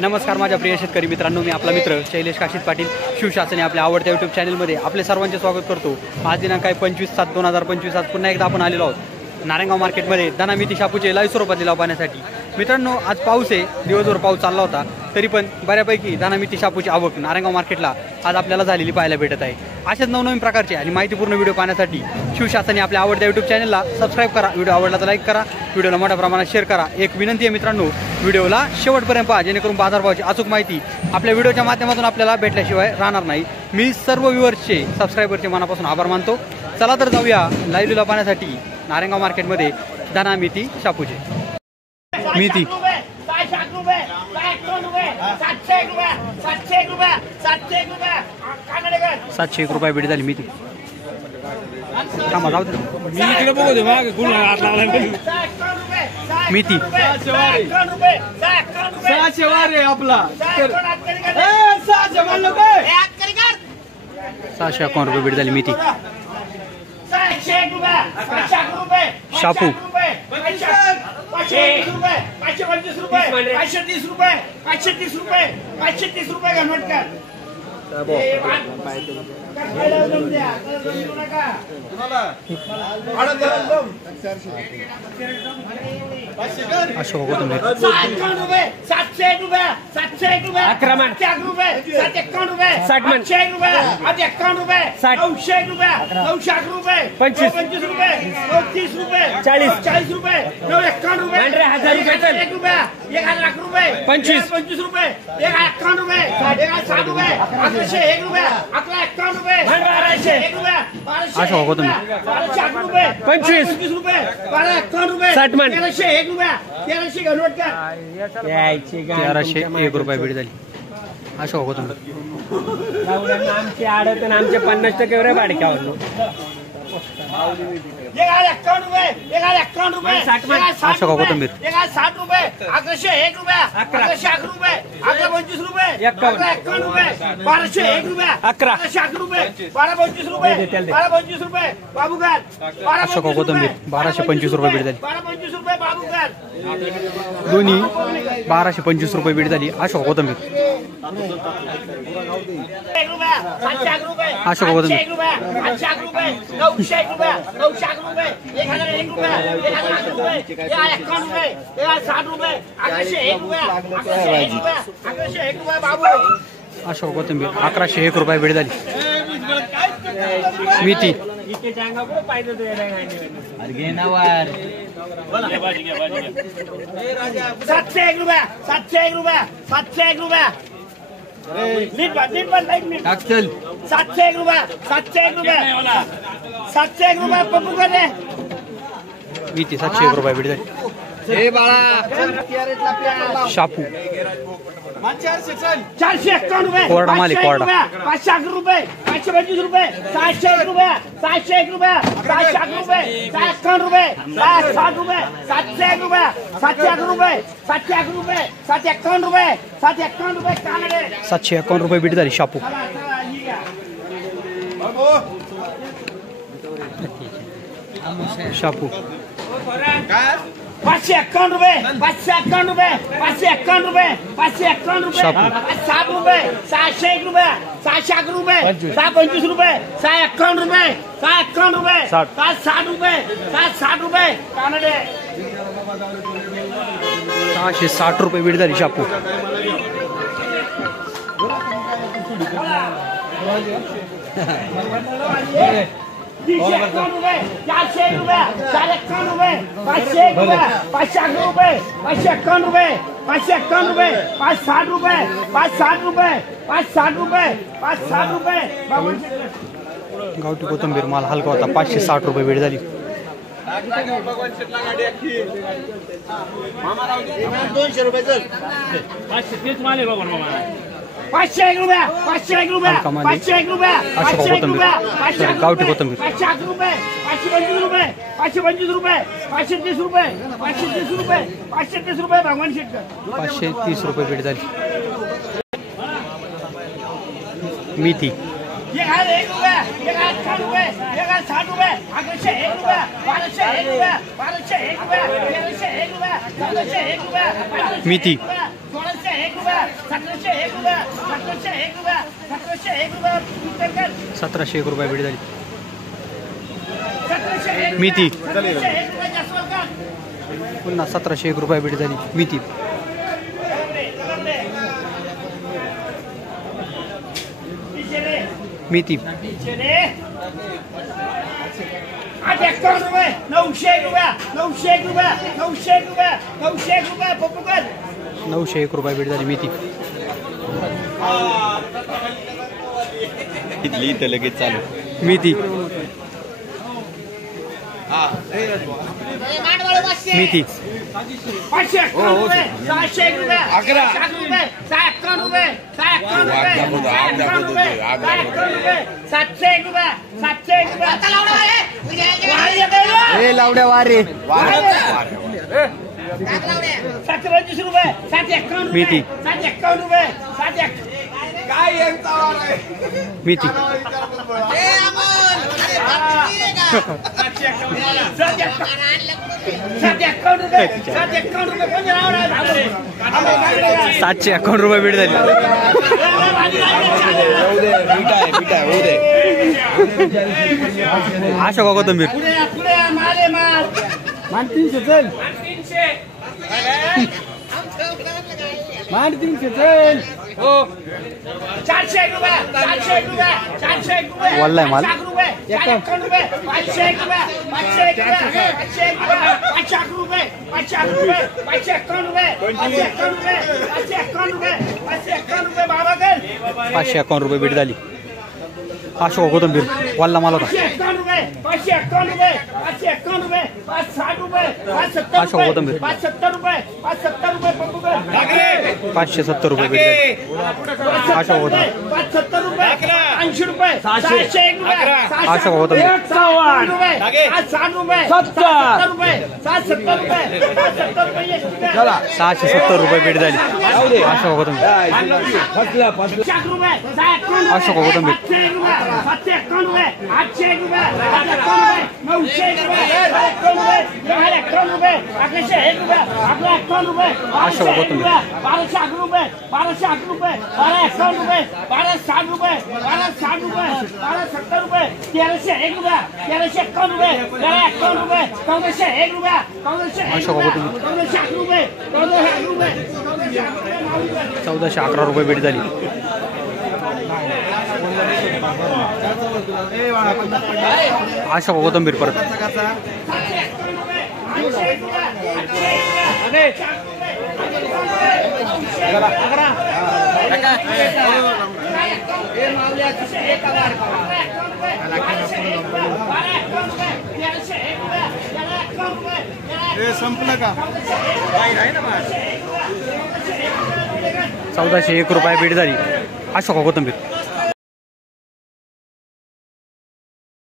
नमस्कार माझ्या प्रिय शेतकरी मित्रांनो, मी आपला मित्र शैलेश काशीद पाटील शिवशासनी आपल्या आवडत्या यूट्यूब चॅनलमध्ये आपले सर्वांचे स्वागत करतो। आज दिनांक आहे 25/7/2025। आज पुन्हा एकदा आपण आलेलो आहोत नारायणगाव मार्केटमध्ये धना मेथी शापूचे लाईव्ह स्वरूपात लिलाव पाहण्यासाठी। मित्रांनो, आज पाऊस आहे, दिवसभर पाऊस चालला होता, तरी पण बऱ्यापैकी धना मेथी शापूची आवक नारायणगाव मार्केटला आज आपल्याला झालेली पाहायला भेटत आहे। अशाच नवनवीन प्रकारचे आणि माहितीपूर्ण व्हिडिओ पाहण्यासाठी शिवशासनी आपल्या आवडत्या यूट्यूब चॅनलला सबस्क्राईब करा। व्हिडिओ आवडला तर लाईक करा, व्हिडिओला मोठ्या प्रमाणात शेअर करा। एक विनंती आहे मित्रांनो, व्हिडिओला शेवटपर्यंत पहा, जेणेकरून बाजारभावाची अचूक माहिती आपल्या व्हिडिओच्या माध्यमातून आपल्याला भेटल्याशिवाय राहणार नाही। मी सर्व व्ह्यूअर्सचे सबस्क्रायबरचे मनापासून आभार मानतो। चला तर जाऊया लाईव्ह लिलाव पाहण्यासाठी नारायणगाव मार्केटमध्ये धना मेथी शापूचे। मेथी 701 रुपये बीड झाली मेथी। मेथी 651 रुपये बीड झाली मेथी। शापू 525 रुपये 530 रुपये 530 रुपये 530 रुपये घनवटकर अशोक कोथिंबीर 701 रुपये 701 रुपये 701 रुपये 751 रुपये 751 रुपये 701 रुपये 51 रुपये 900 रुपये 900 रुपये 25 रुपये 30 रुपये 40 रुपये 951 रुपये 1 रुपये 1 लाख रुपये 25 रुपये 151 रुपये 160 रुपये 1 रुपये 151 रुपये 1 रुपये अशोक कोथिंबीर 12 रुपये 25 रुपये 151 रुपये 1301 रुपये 1300 घनवटकर 1301 रुपये बीड झाली। अशोक कोथिंबीर आमची आडत आणि आमचे 50% वर भाडक्यावर 151 रुपये 151 रुपये 60 कोथिंबीर 60 रुपये 1101 रुपये 1101 रुपये 1125 रुपये 151 रुपये 1201 रुपये 1101 रुपये 1225 रुपये 1225 रुपये बाबूगार अशोक कोथिंबीर 1225 रुपये बीड झाली। 1225 रुपये बाबूगार दोन्ही 1225 रुपये बीड झाली। अशोक कोथिंबीर अशोक कोथिंबीर 900 रुपये 900 रुपये 1001 रुपये 1001 रुपये 151 रुपये 160 रुपये 1101 रुपये 1101 रुपये बाबू अशोक कोथिंबीर 1101 रुपये बीड झाली। मेथी 701 रुपये 701 रुपये 701 रुपये नीट 701 रुपये 701 रुपये 701 रुपये पप्पू कर दे। मेथी 701 रुपये बीड झाली। शापू 451 रुपये कोरडा माल आहे, कोरडा 500 रुपये 525 रुपये 601 रुपये 601 रुपये 601 रुपये 651 रुपये 60 रुपये 701 रुपये 701 रुपये 701 रुपये 751 रुपये 751 रुपये कानडे 751 रुपये बीड झाली। शापू शापू 551 रुपये 551 रुपये 551 रुपये 551 रुपये 7 रुपये 601 रुपये 601 रुपये 625 रुपये 651 रुपये 651 रुपये 760 रुपये 760 रुपये कानडे 660 रुपये बीड झाली। शापू 351 रुपये 401 रुपये 451 रुपये 501 रुपये 501 रुपये 551 रुपये 551 रुपये 560 रुपये 560 रुपये 560 रुपये 560 रुपये गावठी कोथिंबीर माल हलका होता। 560 रुपये बीड झाली। 200 रुपये चल 530 माल आहे बघा मामा 501 रुपये 501 रुपये 501 रुपये 501 रुपये 501 गावठी कोथिंबीर 500 रुपये 525 रुपये 525 रुपये 530 रुपये 530 रुपये 530 रुपये भगवान शेटकर 530 रुपये बीड झाली। मेथी 101 रुपये 160 रुपये 160 रुपये 1101 रुपये 1201 रुपये 1201 रुपये 1301 रुपये 1301 रुपये मेथी 1701 रुपये बीड झाली मेथी पुन्हा 1701 रुपये बीड झाली मेथी मेथी 901 रुपये बीड झाली मेथी इथली इथं लगेच चालू मेथी मेथी 701 लावड्या वारे मेथी मेथी सातशे 51 रुपये बीड झाली आशा का कोथंबीर मान 300 चल मान 300 चल 401 रुपये वाला आहे माल 501 रुपये 501 रुपये 501 रुपये 551 रुपये बाबा कर 551 रुपये बीड झाली आशा का कोथंबीर वाला माल होता 551 रुपये 560 रुपये 570 रुपये 570 रुपये 570 रुपये पप्पू कर 570 रुपये बीड झाली आशा का कोथंबीर 570 रुपये 80 रुपये 601 रुपये आशा का कोथंबीर 60 रुपये 70 रुपये 70 रुपये 670 रुपये बीड झाली आशा का कोथंबीर आशा का कोथंबीर 751 रुपये 801 रुपये 901 रुपये 1 रुपये 11 रुपये 1 रुपये 1260 रुपये 1260 रुपये 1261 रुपये 1260 रुपये 1260 रुपये 1270 रुपये 1301 रुपये 1351 रुपये 1351 रुपये 1401 रुपये 1401 रुपये 1411 रुपये बीड झाली आशा का कोथंबीर परत संपलं का 1401 रुपये बीड झाली आशा का कोथंबीर